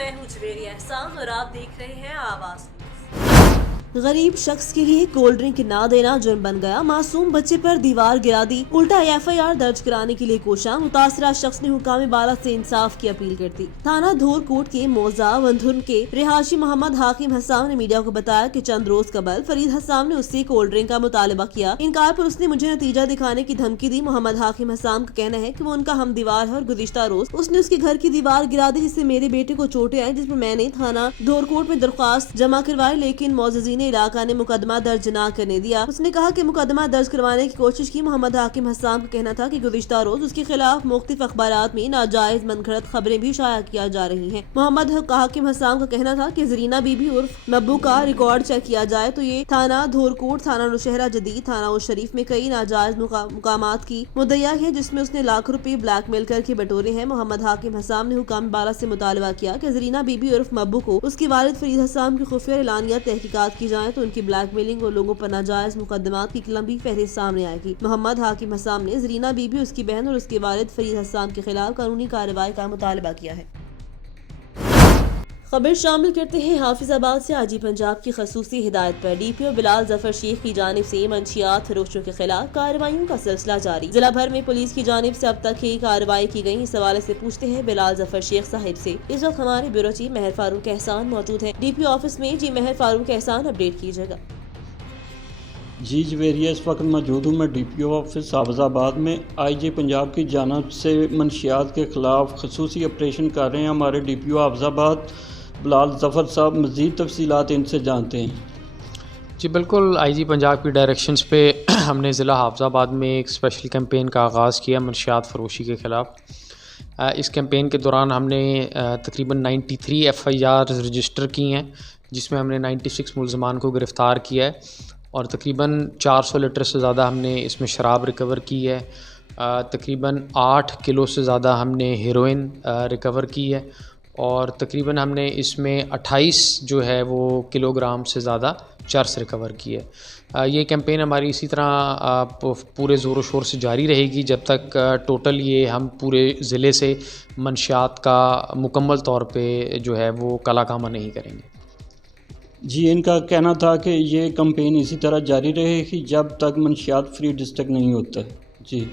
मैं हूं जवेरिया एहसान और आप देख रहे हैं आवाज। गरीब शख्स के लिए कोल्ड ड्रिंक ना देना जुर्म बन गया। मासूम बच्चे पर दीवार गिरा दी, उल्टा FIR दर्ज कराने के लिए कोशा। मुतासरा शख्स ने हुकाम बाला से इंसाफ की अपील कर दी। थाना धोरकोट के मौजा वंधुन के रिहायशी मोहम्मद हाकिम हसाम ने मीडिया को बताया कि चंद रोज कबल फरीद हसाम ने उससे कोल्ड ड्रिंक का मुतालबा किया। इनकार पर उसने मुझे नतीजा दिखाने की धमकी दी। मोहम्मद हाकिम हसाम का कहना है कि वो उनका हम दीवार है और गुज़िश्ता रोज उसने उसके घर की दीवार गिरा दी, जिससे मेरे बेटे को चोटें आई, जिस पर मैंने थाना धोरकोट में दरख्वास्त जमा करवाई, लेकिन मौजूदीन इलाका ने मुकदमा दर्ज न करने दिया। उसने कहा कि मुकदमा दर्ज करवाने की कोशिश की। मोहम्मद हाकिम हसाम का कहना था कि गुज़िश्ता रोज उसके खिलाफ मुख्तलिफ अखबारात में नाजायज मनगढ़ंत खबरें भी शाया किया जा रही हैं। मोहम्मद हाकिम हसाम का कहना था कि जरीना बीबी उर्फ मब्बू का रिकॉर्ड चेक किया जाए तो ये थाना धोरकोट, थाना नौशहरा जदीद, थाना उस शरीफ में कई नाजायज मुकामात की मुद्दइया है, जिसमें उसने लाख रुपए ब्लैकमेल करके बटोरे हैं। मोहम्मद हाकिम हसाम ने हुकाम बाला से मुतालबा किया कि जरीना बीबी उर्फ मब्बू को उसके वालिद फरीद हसाम की खुफिया एलानिया तहकीकात की जाए तो उनकी ब्लैकमेलिंग और लोगों पर नाजायज मुकदमात की लंबी फहरिस्त सामने आएगी। मोहम्मद हाकिम हसाम ने जरीना बीबी, उसकी बहन और उसके वालिद फरीद हसाम के खिलाफ कानूनी कार्रवाई का मुतालबा किया है। खबर शामिल करते हैं हाफिजाबाद से। आजी पंजाब की खसूसी हिदायत पर DPO बिलाल जफर शेख की जानिब से मंशियात फरोशों के खिलाफ कार्रवाइयों का सिलसिला जारी। जिला भर में पुलिस की जानिब से अब तक ही कार्रवाई की गई। इस हवाले से पूछते हैं बिलाल जफर शेख साहिब से। इस वक्त हमारे ब्यूरो चीफ महर फारूक एहसान मौजूद है DPO ऑफिस में। जी महर फारूक एहसान, अपडेट कीजिएगा। जी जवेरिया, इस वक्त मौजूद हूँ मैं DPO ऑफिस हाफिजाबाद में। IG पंजाब की जानिब से मंशियात के ख़िलाफ़ खसूसी ऑपरेशन कर रहे हैं हमारे DPO हाफिजाबाद बिलाल ज़फ़र साहब। मज़ीद तफसीलात इनसे जानते हैं। जी बिल्कुल, IG पंजाब की डायरेक्शंस पे हमने ज़िला हाफिजाबाद में एक स्पेशल कैंपेन का आगाज़ किया मंशियात फ़रोशी के ख़िलाफ़। इस कैंपेन के दौरान हमने तकरीबन 93 FIR रजिस्टर की हैं, जिसमें हमने 96 मुलज़मान को गिरफ़्तार किया है और तकरीबन 400 लीटर से ज़्यादा हमने इसमें शराब रिकवर की है। तकरीबन 8 किलो से ज़्यादा हमने हेरोइन रिकवर की है और तकरीबन हमने इसमें 28 जो है वो किलोग्राम से ज़्यादा चर्स रिकवर की है। ये कैंपेन हमारी इसी तरह पूरे ज़ोर शोर से जारी रहेगी जब तक टोटल ये हम पूरे ज़िले से मंशियात का मुकम्मल तौर पे जो है वो कलाकामा नहीं करेंगे। जी, इनका कहना था कि ये कैंपेन इसी तरह जारी रहेगी जब तक मंशियात फ्री डिस्ट्रिक्ट नहीं होता। जी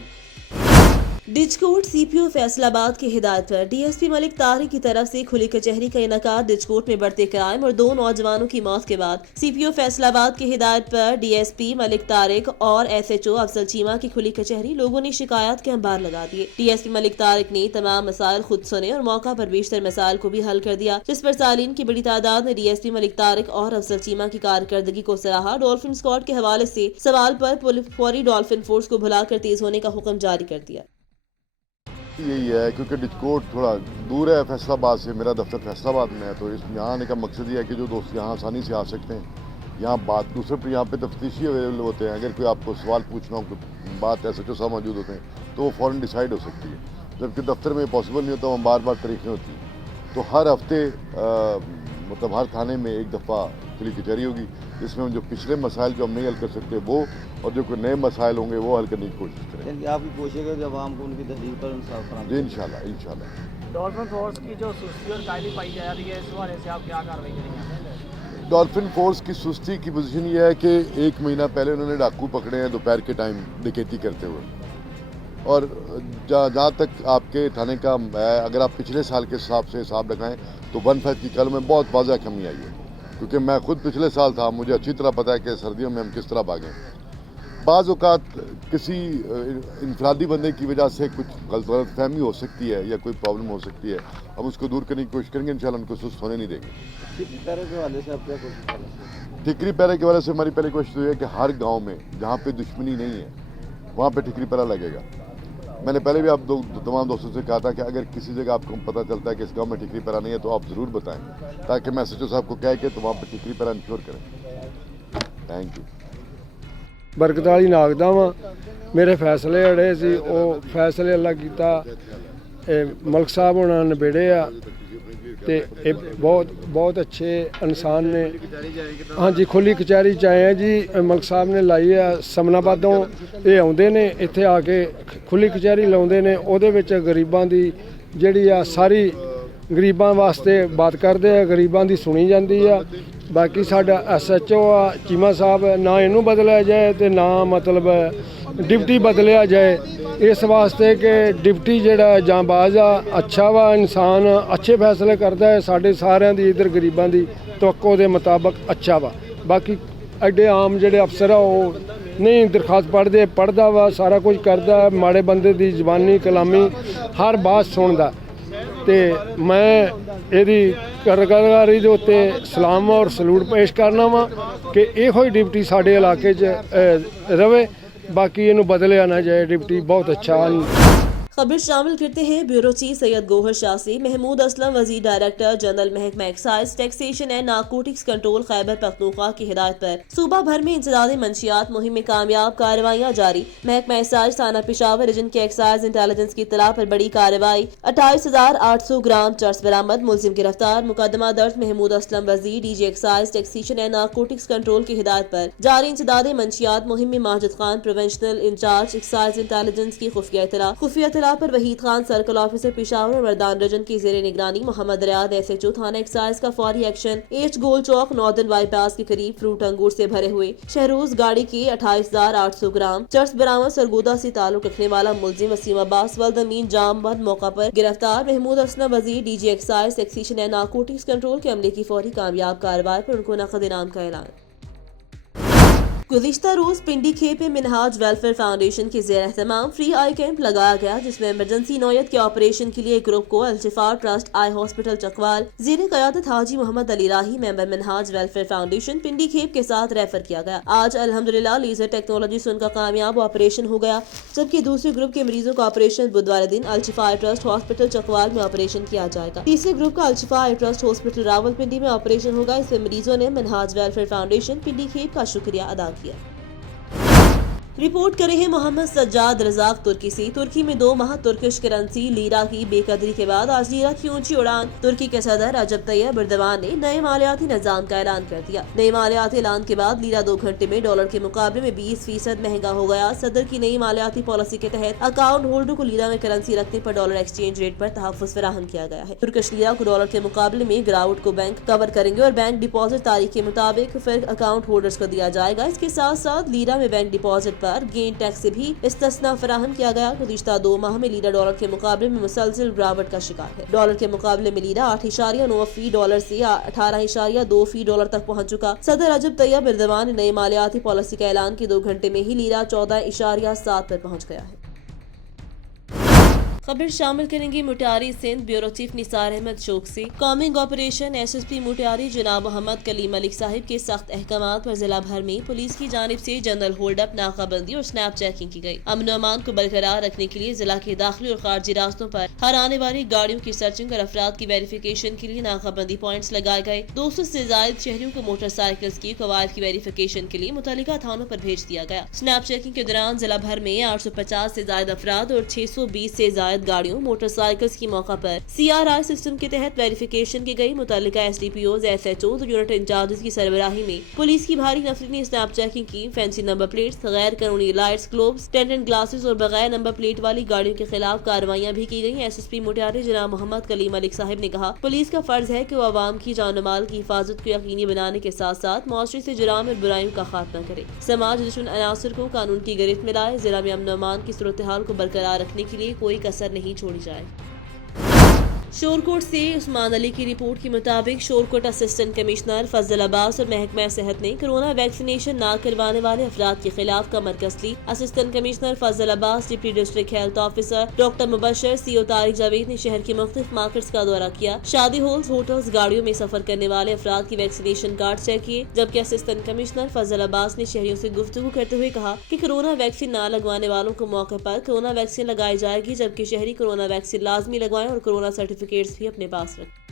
डिजकोट CPO फैसलाबाद की हिदायत पर DSP मलिक तारिक की तरफ से खुली कचहरी का इनकाद। डिजकोट में बढ़ते क्राइम और 2 नौजवानों की मौत के बाद CPO फैसलाबाद की हिदायत पर DSP मलिक तारिक और SHO अफजल चीमा की खुली कचहरी। लोगों ने शिकायत के अंबार लगा दिए। DSP मलिक तारिक ने तमाम मसाइल खुद सुने और मौका पर बेशतर मसाइल को भी हल कर दिया, जिस पर सालीन की बड़ी तादाद ने DSP मलिक तारिक और अफजल चीमा की कारकर्दगी को सराहा। डॉल्फिन स्क्वाड के हवाले से सवाल पर फौरी डॉल्फिन फोर्स को बुलाकर तेज होने का हुक्म जारी कर दिया। यही है क्योंकि डिजकोट थोड़ा दूर है फैसलाबाद से, मेरा दफ्तर फैसलाबाद में है, तो इस यहाँ आने का मकसद ये है कि जो दोस्त यहाँ आसानी से आ सकते हैं। यहाँ बात दूसरे पर यहाँ पे तफ्तीशी अवेलेबल होते हैं। अगर कोई आपको सवाल पूछना हो, कोई बात SHO साहब मौजूद होते हैं तो वो फ़ौरन डिसाइड हो सकती है, जबकि दफ्तर में पॉसिबल नहीं होता, वहाँ बार बार तारीखें होती हैं। तो हर हफ्ते मतलब हर थाने में एक दफ़ा खुली कचहरी होगी, जिसमें हम जो पिछले मसाइल जो हम नहीं हल कर सकते वो और जो कोई नए मसाइल होंगे वो हल करने की कोशिश करेंगे। आपकी कोशिश है जब आम को उनकी तहरीर पर इंसाफ कराएं। जी इंशाल्लाह। डॉल्फिन फोर्स की जो सुस्ती और कायली पाई जा रही है, इस हवाले से आप क्या कार्रवाई करेंगे? डॉल्फिन फोर्स की सुस्ती की पोजीशन ये है कि 1 महीना पहले उन्होंने डाकू पकड़े हैं दोपहर के टाइम डकैती करते हुए, और जहाँ तक आपके थाने का अगर आप पिछले साल के हिसाब से हिसाब लगाएं तो 1/5 की कल में बहुत वाज़ह कमी आई है, क्योंकि मैं खुद पिछले साल था, मुझे अच्छी तरह पता है कि सर्दियों में हम किस तरह भागें। बाज़ औक़ात किसी इनफरादी बंदे की वजह से कुछ गलत फहमी हो सकती है या कोई प्रॉब्लम हो सकती है, हम उसको दूर करने की कोशिश करेंगे। इंशाल्लाह उनको सुस्त होने नहीं देंगे। टिकरी पैरे के हवाले से आप क्या कोशिश कर रहे हैं? टिकरी पैरे के हवाले से हमारी पहली कोशिश ये है कि हर गाँव में जहाँ पे दुश्मनी नहीं है वहाँ पर टिकरी पैरा लगेगा। मैंने पहले भी आप तमाम दोस्तों से कहा था कि अगर किसी जगह आपको पता चलता है कि इस गांव में टिकरी पैरा नहीं है तो आप ज़रूर बताएं, ताकि मैं SHO साहब को कह के तो वहाँ पर टिकरी पैरा इंश्योर करें। Thank you. बरकत वाली नागदा वा, मेरे फैसले जड़े सी वो फैसले अल्लाह कीता मलिक साहब होना नबेड़े आ ते बहुत अच्छे इंसान ने। हाँ जी, खुली कचहरी च आए हैं जी। मलिक साहब ने लाई है समनाबादों, ये आउंदे ने इत्थे आके खुली कचहरी लाउंदे ने। ओहदे विच गरीबां दी जिहड़ी आ सारी ਗਰੀਬਾਂ ਵਾਸਤੇ ਬਾਤ ਕਰਦੇ ਆ, ਗਰੀਬਾਂ ਦੀ ਸੁਣੀ ਜਾਂਦੀ ਆ। ਬਾਕੀ ਸਾਡਾ SHO ਆ ਚੀਮਾ ਸਾਹਿਬ, ਨਾ ਇਹਨੂੰ ਬਦਲਿਆ ਜਾਏ ਤੇ ਨਾ ਮਤਲਬ ਡਿਪਟੀ ਬਦਲਿਆ ਜਾਏ, ਇਸ ਵਾਸਤੇ ਕਿ ਡਿਪਟੀ ਜਿਹੜਾ ਜਾਂਬਾਜ਼ ਆ, ਅੱਛਾ ਵਾ ਇਨਸਾਨ, ਅੱਛੇ ਫੈਸਲੇ ਕਰਦਾ ਹੈ। ਸਾਡੇ ਸਾਰਿਆਂ ਦੀ ਇਧਰ ਗਰੀਬਾਂ ਦੀ ਤਵੱਕੋ ਦੇ ਮੁਤਾਬਕ ਅੱਛਾ ਵਾ। ਬਾਕੀ ਐਡੇ ਆਮ ਜਿਹੜੇ ਅਫਸਰ ਆ ਉਹ ਨਹੀਂ ਦਰਖਾਸਤ ਪੜ੍ਹਦਾ ਵਾ, ਸਾਰਾ ਕੁਝ ਕਰਦਾ, ਮਾੜੇ ਬੰਦੇ ਦੀ ਜ਼ਬਾਨੀ ਕਲਾਮੀ ਹਰ ਬਾਤ ਸੁਣਦਾ। ਤੇ ਮੈਂ ਇਹਦੀ ਕਾਰਗੁਜ਼ਾਰੀ ਦੇ ਉੱਤੇ ਸਲਾਮ ਔਰ ਸਲੂਟ ਪੇਸ਼ ਕਰਨਾ ਵਾ ਕਿ ਇਹੋ ਹੀ ਡਿਪਟੀ ਸਾਡੇ ਇਲਾਕੇ 'ਚ ਰਵੇ, ਬਾਕੀ ਇਹਨੂੰ ਬਦਲਿਆ ਨਾ ਜਾਏ। ਡਿਪਟੀ ਬਹੁਤ ਅੱਛਾ। खबर शामिल करते हैं ब्यूरो चीफ सैयद गोहर शाह से। महमूद असलम वजीर डायरेक्टर जनरल महकमा excise taxation and narcotics control Khyber Pakhtunkhwa की हिदायत पर सूबा भर में इंसदाद मंशियात मुहिम में कामयाब कार्रवाइयाँ जारी। महकमा एक्साइज थाना पेशावर रीजन के एक्साइज इंटेलिजेंस की इत्तला पर बड़ी कार्रवाई। 28,800 ग्राम चर्स बरामद, मुलजिम गिरफ्तार। मुकदमा दर्ज। Mahmood Aslam Wazir DG excise taxation and narcotics control की हिदायत पर जारी इंसदाद मंशियात मुहिम में Majid Khan provincial incharge excise intelligence की खुफिया इत्तला पर वहीद खान सर्कल ऑफिसर पेशावर और मर्दान रजन की जेर निगरानी मोहम्मद रियाद SHO थाना एक्साइज का फौरी action. H Gol Chowk northern bypass के करीब फ्रूट अंगूर से भरे हुए शहरोज गाड़ी के 28,800 ग्राम चर्स बरामद। सरगोदा से ताल्लुक रखने वाला मुलजिम वसीम अब्बास वल्द अमीन जामबंद मौका पर गिरफ्तार। Mahmood Aslam Wazir DG excise taxation and narcotics control के अमले की फौरी कामयाब कार्रवाई पर उनको नकद इनाम का ऐलान। गुज़िश्ता रोज पिंडी खेप में मिनहाज वेलफेयर फाउंडेशन के ज़ेर एहतमाम फ्री आई कैंप लगाया गया, जिसमें इमरजेंसी नौयत के ऑपरेशन के लिए ग्रुप को अल्शिफा ट्रस्ट आई हॉस्पिटल चकवाल ज़ेर क़यादत हाजी मोहम्मद अली राही मेंबर मिनहाज वेलफेयर फाउंडेशन पिंडी खेप के साथ रेफर किया गया। आज अल्हम्दुलिल्लाह लेजर टेक्नोलॉजी से उनका कामयाब ऑपरेशन हो गया, जबकि दूसरे ग्रुप के मरीजों का ऑपरेशन बुधवार दिन अल्शिफा ट्रस्ट हॉस्पिटल चकवाल में ऑपरेशन किया जाएगा। तीसरे ग्रुप का अल्शिफा ट्रस्ट हॉस्पिटल रावलपिंडी में ऑपरेशन होगा। इसमें मरीजों ने मिनहाज वेलफेयर फाउंडेशन पिंडी खेप का शुक्रिया अदा किया। रिपोर्ट कर रहे मोहम्मद सज्जाद रजाक तुर्की से। तुर्की में 2 माह तुर्किश करेंसी लीरा की बेकदरी के बाद आज लीरा की ऊंची उड़ान। तुर्की के सदर रजब तैयब एर्दोगान ने नए मालियाती निजाम का ऐलान कर दिया। नए मालियाती ऐलान के बाद लीरा 2 घंटे में डॉलर के मुकाबले में 20% महंगा हो गया। सदर की नई मालियाती पॉलिसी के तहत अकाउंट होल्डर को लीरा में करेंसी रखने पर डॉलर एक्सचेंज रेट पर तहफ़्फ़ुज़ फराहम किया गया है। तुर्किश लीरा को डॉलर के मुकाबले में गिरावट को बैंक कवर करेंगे और बैंक डिपॉजिट तारीख के मुताबिक फिर अकाउंट होल्डर्स को दिया जाएगा। इसके साथ साथ लीरा में बैंक डिपॉजिट पर गेन टैक्स भी इस्तिस्ना फराहम किया गया। गुज़िश्ता 2 माह में लीरा डॉलर के मुकाबले में मुसलसल गिरावट का शिकार है। डॉलर के मुकाबले में लीरा 8.9 डॉलर से 18.2 डॉलर तक पहुंच चुका। सदर रजब तैयब एर्दोगान ने नई मालियाती पॉलिसी का ऐलान के 2 घंटे में ही लीरा 14.7 पर पहुंच गया है। खबर शामिल करेंगे मुटियारी सिंध ब्यूरो चीफ निसार अहमद शोक से। कॉमिंग ऑपरेशन SSP मुटियारी जनाब मोहम्मद कलीम मलिक साहिब के सख्त अहकामात पर जिला भर में पुलिस की जानिब से जनरल होल्ड अप, नाकाबंदी और स्नैप चेकिंग की गई। अमन अमान को बरकरार रखने के लिए जिला के दाखिली और खारजी रास्तों पर हर आने वाली गाड़ियों की सर्चिंग और अफराद की वेरिफिकेशन के लिए नाकाबंदी पॉइंट्स लगाए गए। 200 से ज्यादा शहरियों को मोटरसाइकिल्स की कवायद की वेरिफिकेशन के लिए मुतल्लिका थानों पर भेज दिया गया। स्नैप चेकिंग के दौरान जिला भर में 850 से ज्यादा अफराद और 620 से ज्यादा गाड़ियों मोटरसाइकिल्स की मौका पर CRI सिस्टम के तहत वेरिफिकेशन की गई। मुतल्लिका SDPOs, SHOs और यूनिट इंचार्जेस की सरबराही में पुलिस की भारी नफरी ने स्नैप चेकिंग की। फैंसी नंबर प्लेट्स, गैर कानूनी लाइट्स, ग्लोब्स, टेंडेंट ग्लासेस और बगैर नंबर प्लेट वाली गाड़ियों के खिलाफ कार्रवाइयां भी की गई। SSP मुटियारी जनाब मोहम्मद कलीम मलिक साहिब ने कहा, पुलिस का फर्ज है कि वो आवाम की जान माल की हिफाजत को यकीनी बनाने के साथ साथ मुआशरे से जुराम और बुराइयों का खात्मा करे, समाज दुश्मन अनासर को कानून की गिरफ्त में लाए। जिला में अमन अमान की सूरत हाल को बरकरार रखने के लिए कोई कसर नहीं छोड़ी जाए। शोरकोट से उस्मान अली की रिपोर्ट के मुताबिक शोरकोट असिस्टेंट कमिश्नर फजल अब्बास और महकमा सेहत ने कोरोना वैक्सीनेशन न करवाने वाले अफराद के खिलाफ कमर कस ली। Assistant commissioner Fazal Abbas, deputy district health officer doctor Mubashar, CO Tariq Javed ने शहर के मुख्तलिफ मार्केट्स का दौरा किया। शादी हॉल्स, होटल्स, गाड़ियों में सफर करने वाले अफराद की वैक्सीनेशन कार्ड चेक किए। जबकि असिस्टेंट कमिश्नर फजल अब्बास ने शहरियों से गुफ्तगू करते हुए कहा कि कोरोना वैक्सीन न लगवाने वालों को मौके पर कोरोना वैक्सीन लगाई जाएगी, जबकि शहरी कोरोना वैक्सीन लाजमी लगवाएं और कोरोना सर्टिफिकेट्स भी अपने पास रखें।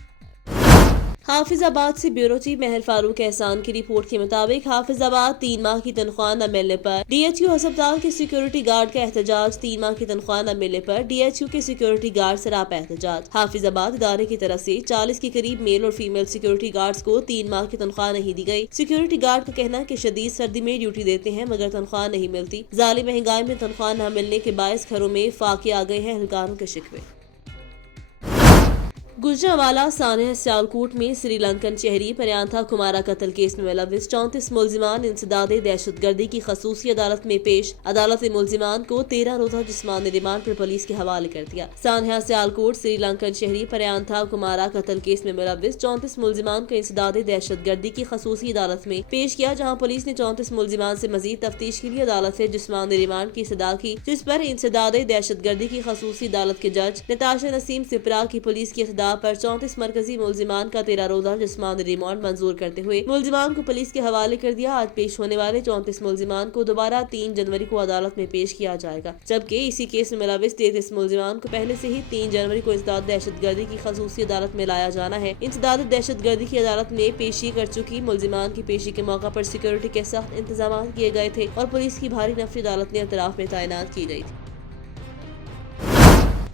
हाफिजाबाद से ब्यूरो चीफ महर फारूक एहसान की रिपोर्ट के मुताबिक हाफिजाबाद 3 माह की तनख्वाह न मिलने पर DHU अस्पताल के सिक्योरिटी गार्ड का एहतजाज। 3 माह की तनख्वाह न मिलने पर DHU के सिक्योरिटी गार्ड सरापा एहतजाज। हाफिजाबाद इदारे की तरफ से 40 के करीब मेल और फीमेल सिक्योरिटी गार्ड्स को 3 माह की तनख्वाह नहीं दी गई। सिक्योरिटी गार्ड का कहना है कि शदीद सर्दी में ड्यूटी देते हैं मगर तनख्वाह नहीं मिलती। जालिम महंगाई में तनख्वाह न मिलने के बायस घरों में फाके आ गए हैं। एहलकारों के शिकवे। गुजरावाला सानह सियालकोट में श्रीलंकन शहरी परयांथा कुमारा कत्ल केस में मुलविस 34 मुलजिमान इंसदादे दहशतगर्दी की खसूसी अदालत में पेश। अदालत ने मुलजिमान को 13 रोजा जिस्मानी रिमांड पर पुलिस के हवाले कर दिया। सानह सियालकोट श्रीलंकन शहरी परयांथा कुमारा कत्ल केस में मुलविस 34 मुलजिमान को इंसदादे दहशतगर्दी की खसूसी अदालत में पेश किया, जहाँ पुलिस ने 34 मुलजिमान से मजीद तफ्तीश के लिए अदालत से जिस्मानी रिमांड की सदा की, जिस पर इंसदादे दहशतगर्दी की खसूसी अदालत के जज नताशा नसीम सिपरा की पुलिस की पर 34 मरकजी मुलजिमान का 13 रोजा जिस्मानी रिमांड मंजूर करते हुए मुलजिमान को पुलिस के हवाले कर दिया। आज पेश होने वाले 34 मुलजिमान को दोबारा 3 जनवरी को अदालत में पेश किया जाएगा, जबकि इसी केस में मुलविस 33 मुलजिमान को पहले से ही 3 जनवरी को इंसदाद दहशतगर्दी की खसूसी अदालत में लाया जाना है। इंसदाद दहशतगर्दी की अदालत में पेशी कर चुकी मुलजिमान की पेशी के मौका पर सिक्योरिटी के सख्त इंतजाम किए गए थे और पुलिस की भारी नफरी अदालत ने अतराफ में तैनात की गई थी।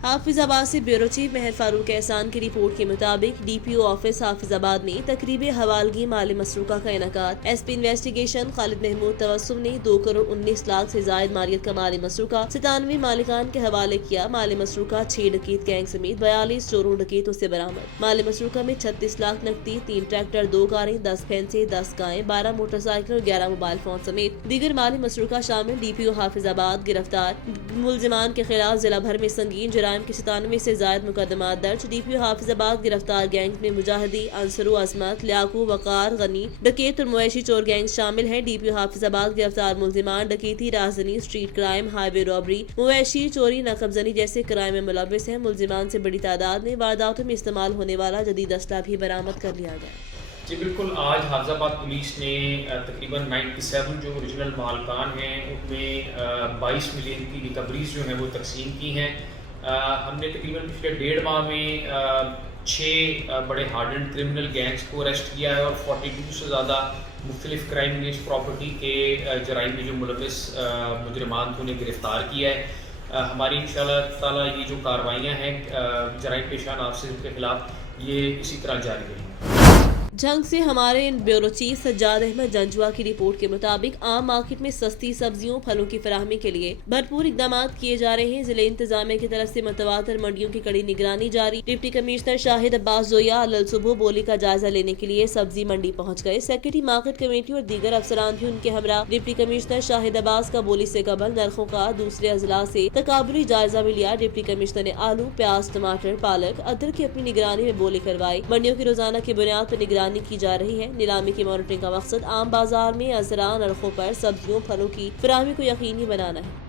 हाफिजाबाद से ब्यूरो चीफ महर फारूक एहसान की रिपोर्ट के मुताबिक डीपीओ ऑफिस हाफिजाबाद में तकरीब हवालगी माली मसरूका का इनकाद। एसपी इन्वेस्टिगेशन खालिद महमूद तवस्सुम ने 2 करोड़ 19 लाख से जायद मालियत का माली मसरूका 97 मालिकान के हवाले किया। माली मसरूका 6 डकैत गैंग समेत 42 चोरों डकैतों से बरामद। माली मसरूका में 36 लाख नकदी, 3 ट्रैक्टर, 2 कारें, 10 भैंसे, 10 गायें, 12 मोटरसाइकिल और 11 मोबाइल फोन समेत दीगर माली मसरूका शामिल। डीपीओ हाफिजाबाद गिरफ्तार मुलजिमान के खिलाफ जिला भर में संगीन जुराइम के 97 से जायद मुकदमा दर्ज। डीपीओ हाफिजाबाद गिरफ्तार गैंग में मुजाहिदी, अंसरू, अजमत, लियाकू, वकार, गनी, डकैत और मुआशी चोर गैंग शामिल है। डीपीओ हाफिजाबाद गिरफ्तार मुलजिमान डकैती, राजनी, स्ट्रीट क्राइम, हाईवे रॉबरी, मुआशी चोरी, नकबजनी जैसे क्राइम में मुलविस है। मुलजिमान से बड़ी तादाद में वारदातों में इस्तेमाल होने वाला जदीद असला भी बरामद कर लिया गया। जी बिल्कुल, आज हाफिजाबाद पुलिस ने तकरीबन 97 जो ओरिजिनल मालकान हैं उनमें 22 मिलियन की रिकवरीज जो हैं वो तकसीम की हैं। हमने तकरीबन पिछले 1.5 माह में 6 बड़े हार्डन क्रिमिनल गैंग्स को अरेस्ट किया है और 42 से ज़्यादा मुख्तलिफ क्राइम अगेंस्ट प्रॉपर्टी के जराइम में जो मुलविस मुजरिमान थे उन्हें गिरफ़्तार किया है। हमारी इंशाअल्लाह ताला ये जो कार्रवाइयाँ हैं जराइम पेशा नाफिज़ के खिलाफ ये इसी तरह जारी रहेंगी। जंग से हमारे ब्यूरो चीफ सज्जाद अहमद जंजुआ की रिपोर्ट के मुताबिक आम मार्केट में सस्ती सब्जियों फलों की फराहमी के लिए भरपूर इकदाम किए जा रहे हैं। जिले इंतजामिया की तरफ से मुतवातर मंडियों की कड़ी निगरानी जारी। डिप्टी कमिश्नर शाहिद अब्बास जोया अल सुबह बोली का जायजा लेने के लिए सब्जी मंडी पहुंच गए। सेक्रेटरी मार्केट कमेटी और दीगर अफसरान भी उनके हमरा। डिप्टी कमिश्नर शाहिद अब्बास का बोली से कबल नरखों का दूसरे अजला से तकाबुली जायजा भी लिया। डिप्टी कमिश्नर ने आलू, प्याज, टमाटर, पालक, अदरक की अपनी निगरानी में बोली करवाई। मंडियों की रोजाना की बुनियाद पर निगरानी की जा रही है। नीलामी की मॉनिटरिंग का मकसद आम बाजार में असरा नरखों पर सब्जियों फलों की फराहमी को यकीनी बनाना है।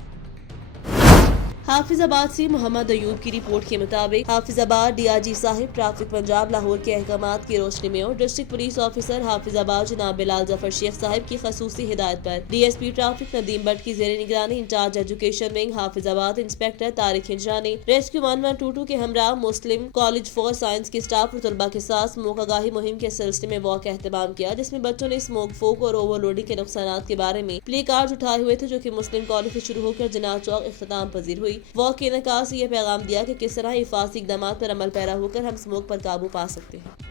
हाफिजाबाद से मोहम्मद अयूब की रिपोर्ट के मुताबिक हाफिजाबाद डीआईजी साहिब ट्रैफिक पंजाब लाहौर के अहकामात की रोशनी में और डिस्ट्रिक्ट पुलिस ऑफिसर हाफिजाबाद जनाब बिलाल जफर शेख साहिब की खसूसी हिदायत पर डीएसपी ट्रैफिक नदीम भट्ट की जेर निगरानी incharge education wing Hafizabad inspector Tariq Hinja ने रेस्क्यू 1122 के हमरा मुस्लिम कॉलेज फॉर साइंस के स्टाफ और तलबा के साथ स्मोक आगाही मुहिम के सिलसिले में वॉक का एहतमाम किया, जिसमें बच्चों ने स्मोक फोक और ओवरलोडिंग के नुकसानात के बारे में प्ले कार्ड उठाए हुए थे, जो की मुस्लिम कॉलेज से शुरू होकर जनाब चौक इख्तिताम पजीर हुई। वॉक के इनकास से यह पैगाम दिया कि किस तरह हिफाजती इक़दामात पर अमल पैरा होकर हम स्मोक पर काबू पा सकते हैं।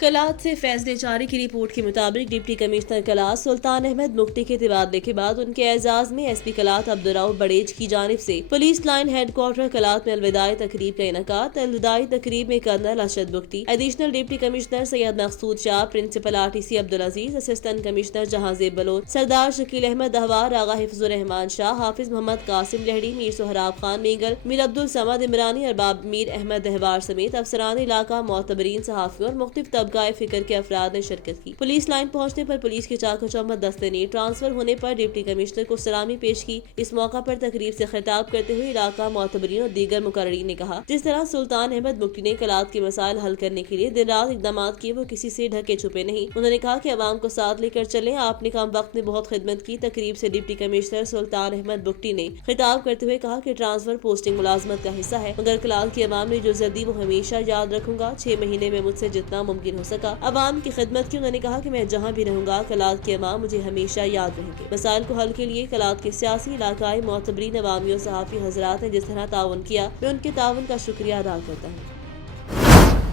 कलात से फैसले जारी की रिपोर्ट के मुताबिक डिप्टी कमिश्नर कलात सुल्तान अहमद मुफ्ती के तबादले के बाद उनके एजाज में एसपी कलात अब्दुर्रऊफ बड़ेज की जानिब से पुलिस लाइन हेडक्वार्टर कलात में अलविदाई तकरीब का इनकाद। अलविदाई तकरीब में colonel Arshad Bukhti, additional deputy commissioner Syed Maqsood Shah, principal RTC Abdul Aziz, assistant commissioner Jahanzeb Baloch, Sardar Shakeel Ahmed Dehwar, Agha Hifzur Rehman Shah, Hafiz Mohammad Qasim Lehri, Mir Sohrab Khan Mengal, Mir Abdul Samad Imrani, Arbab Mir Ahmed Dehwar समेत अफसरान इलाका, मोतबरीन, सहाफियों और मुख्तलिफ तबकाए फिक्र के अफराद ने शिरकत की। पुलिस लाइन पहुंचने पर पुलिस के चाकचौबंद दस्ते ने ट्रांसफर होने पर डिप्टी कमिश्नर को सलामी पेश की। इस मौका पर तकरीब से खिताब करते हुए इलाका मोतबरीन और दीगर मुकर्रीन ने कहा, जिस तरह सुल्तान अहमद मुफ्ती ने कलात के मसाइल हल करने के लिए दिन रात इकदाम किए, वो किसी से ढके छुपे नहीं। उन्होंने कहा कि अवाम को साथ लेकर चलें, आपने कम वक्त में बहुत खिदमत की। तकरीब से डिप्टी कमिश्नर सुल्तान अहमद मुफ्ती ने खिताब करते हुए कहा कि ट्रांसफर पोस्टिंग मुलाजमत का हिस्सा है, मगर कलात की अवाम ने जो जल्दी वो हमेशा याद रखूंगा। 6 महीने में मुझसे जितना मुमकिन हो सका अवाम की खिदमत की। उन्होंने कहा कि मैं जहाँ भी रहूंगा कलात के अवाम मुझे हमेशा याद रहेंगे। मसाइल को हल के लिए कलात के सियासी, इलाकाई, मोतबरीन, अवामी और सहाफ़ी हजरात ने जिस तरह ताउन किया, मैं उनके ताउन का शुक्रिया अदा करता हूँ।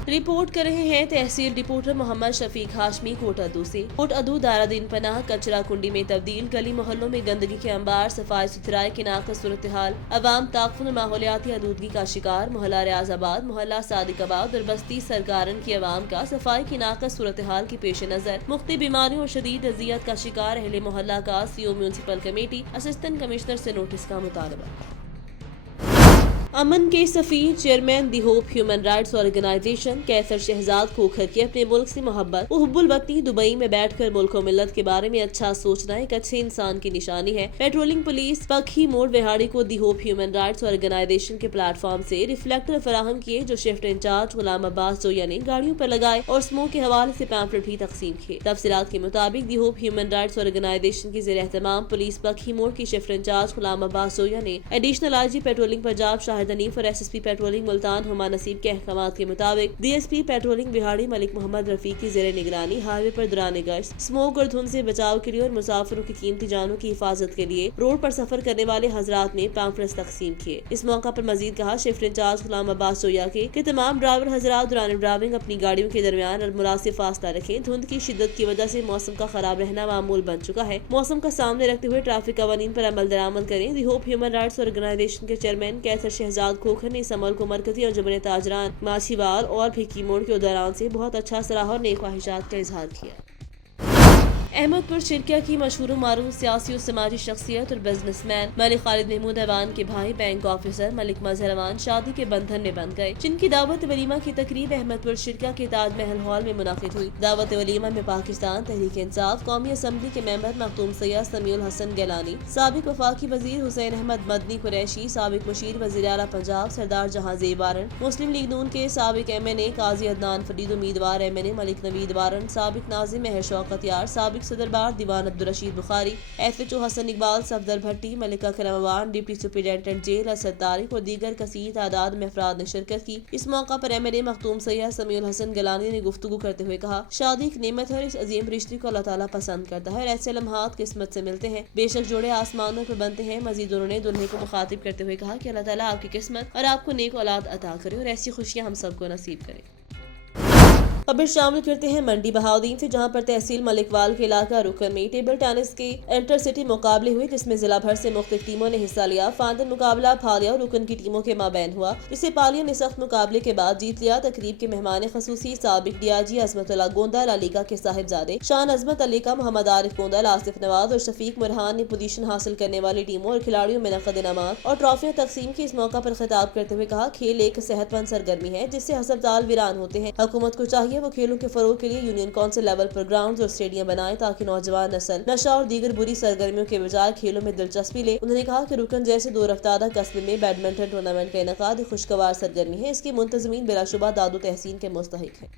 रिपोर्ट कर रहे हैं तहसील रिपोर्टर मोहम्मद शफीक हाशमी कोट अदू से। कोट अदू दारादीन पनाह कचरा कुंडी में तब्दील, गली मोहल्लों में गंदगी के अंबार, सफाई सुथराई की नाक़िस सूरत हाल, अवाम ताक़ुन माहौलियाती आलूदगी का शिकार। मोहल्ला रियाजाबाद, मोहल्ला सादिकाबाद और बस्ती सरकारन की अवाम का सफाई की नाक़िस सूरत हाल के पेश नज़र मुख्तलिफ बीमारियों और शदीद अजियत का शिकार अहले मोहल्ला का CO municipal committee assistant commissioner से नोटिस का मुतालबा। अमन के सफीर chairman the hope human rights organisation Qaiser Shahzad Khokhar की अपने मुल्क से मोहब्बत व हुब्बुल वतनी दुबई में बैठकर मुल्क और मिल्लत के बारे में अच्छा सोचना एक अच्छे इंसान की निशानी है। पेट्रोलिंग पुलिस पखी मोड़ विहाड़ी को the hope human rights organization के प्लेटफॉर्म से रिफ्लेक्टर फराहम किए, जो शिफ्ट इंचार्ज गुलाम अब्बास जोया ने गाड़ियों पर लगाए और स्मोक के हवाले से पैम्फलेट भी तकसीम किए। तफसीलात के मुताबिक the hope human rights organization की ज़ेर एहतमाम पुलिस पखी मोड़ की शिफ्ट इंचार्ज गुलाम अब्बास जोया ने additional IG patrolling Punjab Shahid Hanif और SSP पेट्रोलिंग मुल्तान हुमा नसीब के अहकामात के मुताबिक DSP पेट्रोलिंग बिहाड़ी मलिक मोहम्मद रफीक की जेर निगरानी हाईवे पर दौरान गश्त स्मोक और धुंध से बचाव के लिए और मुसाफिरों की कीमती जानों की हिफाजत के लिए रोड पर सफर करने वाले हजरात ने पैम्फलेट्स तकसीम किए। इस मौका पर मजीद कहा, शिफ्ट इंचार्ज गुलाम अब्बास जोया के तमाम ड्राइवर हजरात दौरान ड्राइविंग अपनी गाड़ियों के दरमियान और मुनासिब फासला रखें। धुंध की शिद्दत की वजह से मौसम का खराब रहना मामूल बन चुका है। मौसम का सामने रखते हुए ट्रैफिक कवानीन पर अमल दरामद करें। The hope human rights organization के चेयरमैन कैसर शहजाद खोखर ने इस अमल को मरकजी और जबने ताजरान माछीवाल और भिक्की मोड़ के उदाहरण से बहुत अच्छा सराहा और नेक ख्वाहिशात का इजहार किया। अहमदपुर शिरकिया की मशहूर मारूफ सियासी और समाजी शख्सियत और बिजनेसमैन मलिक खालिद महमूद अवान के भाई बैंक ऑफिसर मलिक मजहर अवान शादी के बंधन में बंध गए, जिनकी दावत वलीमा की तकरीब अहमदपुर शिरकिया के ताजमहल हॉल में मुनाकिद हुई। दावत वलीमा में पाकिस्तान तहरीक इंसाफ कौमी असम्बली के मेंबर मखदूम सैयद समीउल हसन गैलानी, साबिक वफाकी वजीर हुसैन अहमद मदनी कुरैशी, साबिक मुशीर वज़ीर आला पंजाब सरदार जहां ज़ेब वारन, मुस्लिम लीग नून के साबिक MNA काजी अदनान फरीद, उम्मीदवार MNA मलिक नवीद वारन, साबिक नाज़िम महर शौकत यार, साबिक सदर बार दीवान Abdul Rashid Bukhari, FHO Hasan Iqbal, Safdar Bhatti, Malika Karam Awan, deputy superintendent jail Asad Tariq और दीगर कसीर तादाद में अफराद ने शिरकत की। इस मौका पर MNA मखदूम सैयद समीउल हसन गलानी ने गुफ्तगू करते हुए कहा, शादी एक नेमत है और इस अजीम रिश्ते को अल्लाह ताला पसंद करता है और ऐसे लम्हात किस्मत से मिलते हैं। बेशक जोड़े आसमानों पर बनते हैं। मजीद उन्होंने दुल्हे को मुखातिब करते हुए कहा कि अल्लाह ताला आपकी किस्मत और आपको नेक औलाद अता करे और ऐसी खुशियां हम सबको नसीब करे। खबर शामिल करते हैं मंडी बहाउद्दीन से, जहां पर तहसील मलिकवाल के इलाका रुकन में टेबल टेनिस के इंटर सिटी मुकाबले हुए, जिसमें जिला भर से मुख्तलिफ टीमों ने हिस्सा लिया। फाइनल मुकाबला पालिया और रुकन की टीमों के माबैन हुआ, जिसे पालिया ने सख्त मुकाबले के बाद जीत लिया। तकरीब के मेहमान खसूसी साबिक DIG अजमतुल्लाह गोंदल, अलीगा के साहिबजादे शान अजमत अलीका, मोहम्मद आरिफ गोंदल, आसिफ नवाज और शफीक मुरहान ने पोजीशन हासिल करने वाली टीमों और खिलाड़ियों में नकद इनामात और ट्रॉफियां तकसीम की। इस मौका पर खिताब करते हुए कहा, खेल एक सेहतमंद सरगर्मी है जिससे हसब ताल वीरान होते हैं। हुकूमत को चाहिए वो खेलों के फरोग के लिए यूनियन काउंसिल लेवल पर ग्राउंड्स और स्टेडियम बनाएं, ताकि नौजवान नस्ल नशा और दीगर बुरी सरगर्मियों के बजाय खेलों में दिलचस्पी ले। उन्होंने कहा कि रुकन जैसे दो रफ्तादा कस्बे में बैडमिंटन टूर्नामेंट का इनेकाद खुशगवार सरगर्मी है। इसकी मुंतजमीन बिलाशुबा दादो तहसीन के मुस्तहिक है।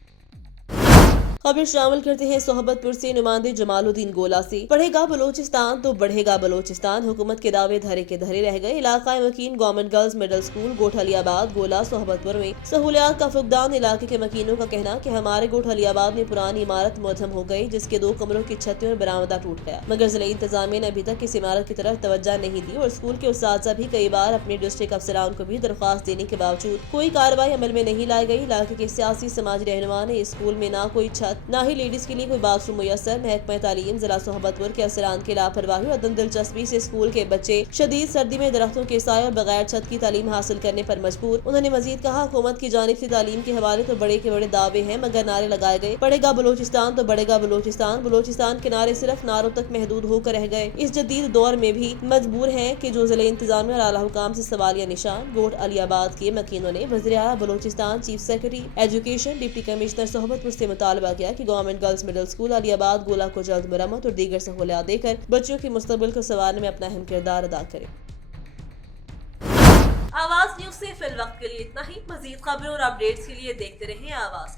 खबर शामिल करते हैं सोहबतपुर से नुमाइंदे जमालुद्दीन गोला से। पढ़ेगा बलोचिस्तान तो बढ़ेगा बलोचिस्तान, हुकूमत के दावे धरे के धरे रह गए। इलाका मकीन गवर्नमेंट गर्ल्स मिडिल स्कूल गोठलियाबाद गोला सोहबतपुर में सहूलियात का फुकदान। इलाके के मकीनों का कहना कि हमारे गोठलियाबाद में पुरानी इमारत मुअत्तम हो गई, जिसके 2 कमरों की छतें और बरामदा टूट गया, मगर जिले इंतजामिया ने अभी तक इस इमारत की तरफ तवज्जो नहीं दी और स्कूल के उस्ताद भी कई बार अपने डिस्ट्रिक्ट अफसरान को भी दरख्वास्त देने के बावजूद कोई कार्रवाई अमल में नहीं लाई गई। इलाके के सियासी समाजी रहनुमा ने इस स्कूल में ना कोई छत ना ही लेडीज के लिए कोई बाथरूम मुयसर। महकमा तालीम जिला सोहबतपुर के अफसरान की लापरवाही और अदम दिलचस्पी से स्कूल के बच्चे शदीद सर्दी में दरख्तों के साए और बगैर छत की तालीम हासिल करने पर मजबूर। उन्होंने मजीद कहा, हुकूमत की जानिब से तालीम के हवाले तो बड़े के बड़े दावे हैं, मगर नारे लगाए गए पढ़ेगा बलोचिस्तान तो बढ़ेगा बलोचिस्तान। बलोचिस्तान के नारे सिर्फ नारों तक महदूद होकर रह गए। इस जदीद दौर में भी मजबूर हैं कि जो जिले इंतजामिया और आला हुकाम से सवालिया निशान। गोट अलियाबाद के मकीनों ने वज़ीर आला Balochistan, chief secretary education, deputy commissioner Sohbatpur से मुतालबा किया कि government girls middle school Aliabad Gola को जल्द मरम्मत और दीगर सहूलियात देकर बच्चों के मुस्तकबिल को संवारने में अपना अहम किरदार अदा करे। आवाज न्यूज से फिल वक्त के लिए इतना ही। मजीद खबरों और अपडेट्स के लिए देखते रहें आवाज।